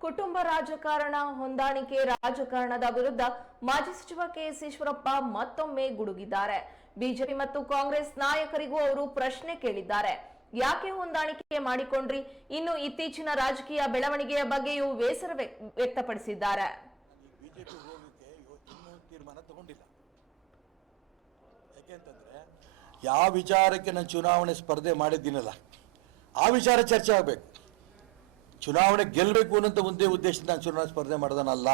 ಕುಟುಂಬ ರಾಜಕಾರಣ ಹೊಂದಾಣಿಕೆ ರಾಜಕಾರಣದ ವಿರುದ್ಧ ಮಾಜಿ ಸಚಿವ ಕೆಎಸ್ ಈಶ್ವರಪ್ಪ ಮತ್ತೊಮ್ಮೆ ಗುಡುಗಿದ್ದಾರೆ. ಬಿಜೆಪಿ ಮತ್ತು ಕಾಂಗ್ರೆಸ್ ನಾಯಕರಿಗೂ ಅವರು ಪ್ರಶ್ನೆ ಕೇಳಿದ್ದಾರೆ. ಯಾಕೆ ಹೊಂದಾಣಿಕೆ ಮಾಡಿಕೊಂಡ್ರಿ? ಇನ್ನು ಇತ್ತೀಚಿನ ರಾಜಕೀಯ ಬೆಳವಣಿಗೆಯ ಬಗ್ಗೆಯೂ ಬೇಸರ ವ್ಯ- ವ್ಯಕ್ತಪಡಿಸಿದ್ದಾರೆ. ಯಾವ ವಿಚಾರಕ್ಕೆ ನಾನು ಚುನಾವಣೆ ಸ್ಪರ್ಧೆ ಮಾಡಿದ್ದೀನಲ್ಲ, ಆ ವಿಚಾರ ಚರ್ಚೆ ಆಗಬೇಕು. ಚುನಾವಣೆ ಗೆಲ್ಲಬೇಕು ಅನ್ನೋಂಥ ಒಂದೇ ಉದ್ದೇಶದಿಂದ ನಾನು ಚುನಾವಣೆ ಸ್ಪರ್ಧೆ ಮಾಡಿದನಲ್ಲ.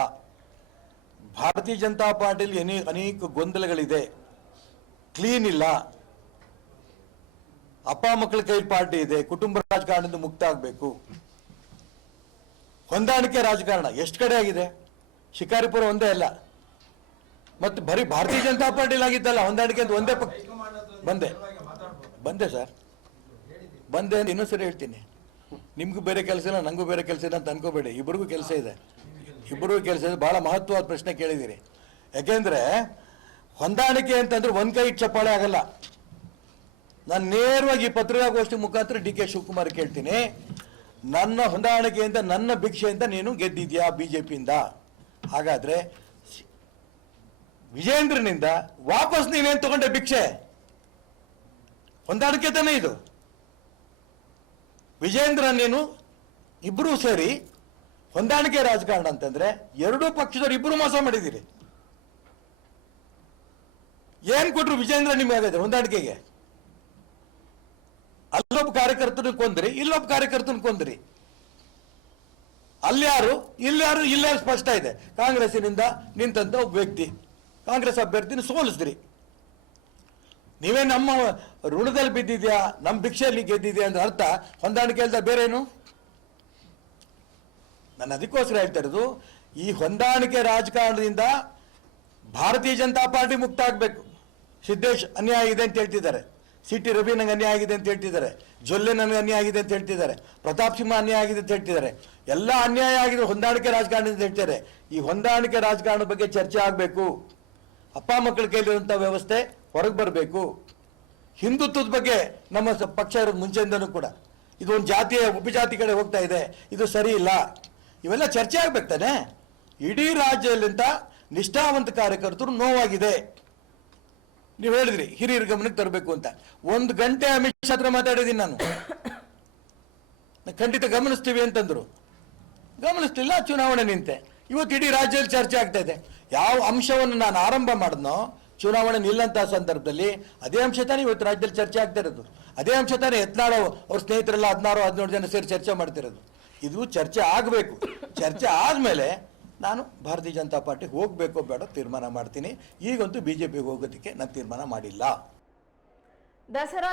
ಭಾರತೀಯ ಜನತಾ ಪಾರ್ಟಿಲಿ ಅನೇ, ಅನೇಕ ಗೊಂದಲಗಳಿದೆ. ಕ್ಲೀನ್ ಇಲ್ಲ. ಅಪ್ಪ ಮಕ್ಕಳ ಕೈ ಪಾರ್ಟಿ ಇದೆ. ಕುಟುಂಬ ರಾಜಕಾರಣದಿಂದ ಮುಕ್ತ ಆಗಬೇಕು. ಹೊಂದಾಣಿಕೆ ರಾಜಕಾರಣ. ಎಷ್ಟು ಕಡೆ ಆಗಿದೆ? ಶಿಕಾರಿಪುರ ಒಂದೇ ಅಲ್ಲ. ಮತ್ತು ಬರೀ ಭಾರತೀಯ ಜನತಾ ಪಾರ್ಟಿಲಿ ಆಗಿದ್ದಲ್ಲ ಹೊಂದಾಣಿಕೆ ಅಂತ ಒಂದೇ ಪಕ್ಷ ಬಂದೆ. ಬಂದೆ ಸರ್. ಬಂದೆ ಅಂತ ಇನ್ನೊಂದ್ಸರಿ ಹೇಳ್ತೀನಿ. ನಿಮ್ಗೂ ಬೇರೆ ಕೆಲಸ ಇಲ್ಲ ನನಗೂ ಬೇರೆ ಕೆಲಸ ಇಲ್ಲ ಅಂತ ಅನ್ಕೋಬೇಡಿ. ಇಬ್ಬರಿಗೂ ಕೆಲಸ ಇದೆ. ಇಬ್ಬರಿಗೂ ಕೆಲಸ ಇದೆ. ಭಾಳ ಮಹತ್ವವಾದ ಪ್ರಶ್ನೆ ಕೇಳಿದ್ದೀರಿ ಯಾಕೆಂದರೆ, ಹೊಂದಾಣಿಕೆ ಅಂತಂದ್ರೆ ಒಂದು ಕೈ ಚಪ್ಪಾಳೆ ಆಗಲ್ಲ. ನಾನು ನೇರವಾಗಿ ಪತ್ರಿಕಾಗೋಷ್ಠಿ ಮುಖಾಂತರ ಡಿ ಕೆ ಶಿವಕುಮಾರ್ ಕೇಳ್ತೀನಿ. ನನ್ನ ಹೊಂದಾಣಿಕೆಯಿಂದ, ನನ್ನ ಭಿಕ್ಷೆಯಿಂದ ನೀನು ಗೆದ್ದಿದ್ಯಾ ಬಿ ಜೆ ಪಿಯಿಂದ ಹಾಗಾದರೆ, ವಿಜೇಂದ್ರನಿಂದ ವಾಪಸ್ ನೀನೇನು ತಗೊಂಡೆ ಭಿಕ್ಷೆ? ಹೊಂದಾಣಿಕೆ ತಾನೇ ಇದು. ವಿಜೇಂದ್ರ ನೀನು ಇಬ್ಬರೂ ಸೇರಿ ಹೊಂದಾಣಿಕೆ ರಾಜಕಾರಣ ಅಂತಂದ್ರೆ ಎರಡೂ ಪಕ್ಷದವ್ರು ಇಬ್ಬರು ಮೋಸ ಮಾಡಿದ್ದೀರಿ. ಏನ್ ಕೊಟ್ರು ವಿಜೇಂದ್ರ ನಿಮಗೆ ಆಗಿದೆ ಹೊಂದಾಣಿಕೆಗೆ? ಅಲ್ಲೊಬ್ಬ ಕಾರ್ಯಕರ್ತನ ಕೊಂದ್ರಿ, ಇಲ್ಲೊಬ್ಬ ಕಾರ್ಯಕರ್ತನ ಕೊಂದ್ರಿ. ಅಲ್ಯಾರು ಇಲ್ಲಾರು ಇಲ್ಲಾರು ಸ್ಪಷ್ಟ ಇದೆ. ಕಾಂಗ್ರೆಸ್ಸಿನಿಂದ ನಿಂತಂತ ಒಬ್ಬ ವ್ಯಕ್ತಿ. ಕಾಂಗ್ರೆಸ್ ಅಭ್ಯರ್ಥಿನ ಸೋಲಿಸಿದ್ರಿ. ನೀವೇ ನಮ್ಮ ಋಣದಲ್ಲಿ ಬಿದ್ದಿದ್ಯಾ? ನಮ್ಮ ಭಿಕ್ಷೆಯಲ್ಲಿ ಗೆದ್ದಿದ್ಯಾ ಅಂದ್ರೆ ಅರ್ಥ? ಹೊಂದಾಣಿಕೆ ಅಲ್ದ ಬೇರೇನು? ನಾನು ಅದಕ್ಕೋಸ್ಕರ ಹೇಳ್ತಾ ಇರೋದು, ಈ ಹೊಂದಾಣಿಕೆ ರಾಜಕಾರಣದಿಂದ ಭಾರತೀಯ ಜನತಾ ಪಾರ್ಟಿ ಮುಕ್ತ ಆಗಬೇಕು ಸಿದ್ದೇಶ್, ಅನ್ಯಾಯ ಇದೆ ಅಂತ ಹೇಳ್ತಿದ್ದಾರೆ. ಸಿ ಟಿ ರವಿ ನಂಗೆ ಅನ್ಯಾಯ ಆಗಿದೆ ಅಂತ ಹೇಳ್ತಿದ್ದಾರೆ. ಜೊಲ್ಲೆ ನನಗೆ ಅನ್ಯಾಯ ಆಗಿದೆ ಅಂತ ಹೇಳ್ತಿದ್ದಾರೆ. ಪ್ರತಾಪ್ ಸಿಂಹ ಅನ್ಯಾಯ ಆಗಿದೆ ಅಂತ ಹೇಳ್ತಿದ್ದಾರೆ. ಎಲ್ಲ ಅನ್ಯಾಯ ಆಗಿದೆ ಹೊಂದಾಣಿಕೆ ರಾಜಕಾರಣ ಅಂತ ಹೇಳ್ತಾರೆ. ಈ ಹೊಂದಾಣಿಕೆ ರಾಜಕಾರಣದ ಬಗ್ಗೆ ಚರ್ಚೆ ಆಗಬೇಕು. ಅಪ್ಪ ಮಕ್ಕಳ ಕೈಲಿರುವಂಥ ವ್ಯವಸ್ಥೆ ಹೊರಗೆ ಬರಬೇಕು. ಹಿಂದುತ್ವದ ಬಗ್ಗೆ ನಮ್ಮ ಪಕ್ಷ ಇರೋದು ಮುಂಚೆಯಿಂದನೂ ಕೂಡ. ಇದು ಒಂದು ಜಾತಿಯ ಉಪಜಾತಿ ಕಡೆ ಹೋಗ್ತಾ ಇದೆ. ಇದು ಸರಿ ಇಲ್ಲ. ಇವೆಲ್ಲ ಚರ್ಚೆ ಆಗ್ಬೇಕು ತಾನೆ? ಇಡೀ ರಾಜ್ಯದಲ್ಲಿಂತ ನಿಷ್ಠಾವಂತ ಕಾರ್ಯಕರ್ತರು ನೋವಾಗಿದೆ. ನೀವು ಹೇಳಿದ್ರಿ, ಹಿರಿಯರ ಗಮನಕ್ಕೆ ತರಬೇಕು ಅಂತ. ಒಂದು ಗಂಟೆ ಅಮಿತ್ ಶಾ ಹತ್ರ ಮಾತಾಡಿದ್ದೀನಿ ನಾನು. ಖಂಡಿತ ಗಮನಿಸ್ತೀವಿ ಅಂತಂದ್ರು. ಗಮನಿಸ್ತಿಲ್ಲ ಚುನಾವಣೆ ನಿಂತೆ. ಇವತ್ತು ಇಡೀ ರಾಜ್ಯದಲ್ಲಿ ಚರ್ಚೆ ಆಗ್ತಾ ಇದೆ. ಯಾವ ಅಂಶವನ್ನು ನಾನು ಆರಂಭ ಮಾಡಿದ್ನೋ ಚುನಾವಣೆ ನಿಲ್ಲಂತಹ ಸಂದರ್ಭದಲ್ಲಿ ಅದೇ ಅಂಶ ತಾನೇ ಇವತ್ತು ರಾಜ್ಯದಲ್ಲಿ ಚರ್ಚೆ ಆಗ್ತಾ ಇರೋದು. ಅದೇ ಅಂಶ ತಾನೇ ಎತ್ನಾಳೋ ಅವ್ರ ಸ್ನೇಹಿತರೆಲ್ಲ ಹದಿನಾರು, ಹದಿನೇಳು ಜನ ಸೇರಿ ಚರ್ಚೆ ಮಾಡ್ತಿರೋದು. ಇದು ಚರ್ಚೆ ಆಗಬೇಕು. ಚರ್ಚೆ ಆದಮೇಲೆ ನಾನು ಭಾರತೀಯ ಜನತಾ ಪಾರ್ಟಿಗೆ ಹೋಗಬೇಕೋ ಬೇಡ ತೀರ್ಮಾನ ಮಾಡ್ತೀನಿ. ಈಗಂತೂ ಬಿ ಜೆ ಪಿಗೆ ಹೋಗೋದಕ್ಕೆ ನಾನು ತೀರ್ಮಾನ ಮಾಡಿಲ್ಲ. ದಸರಾ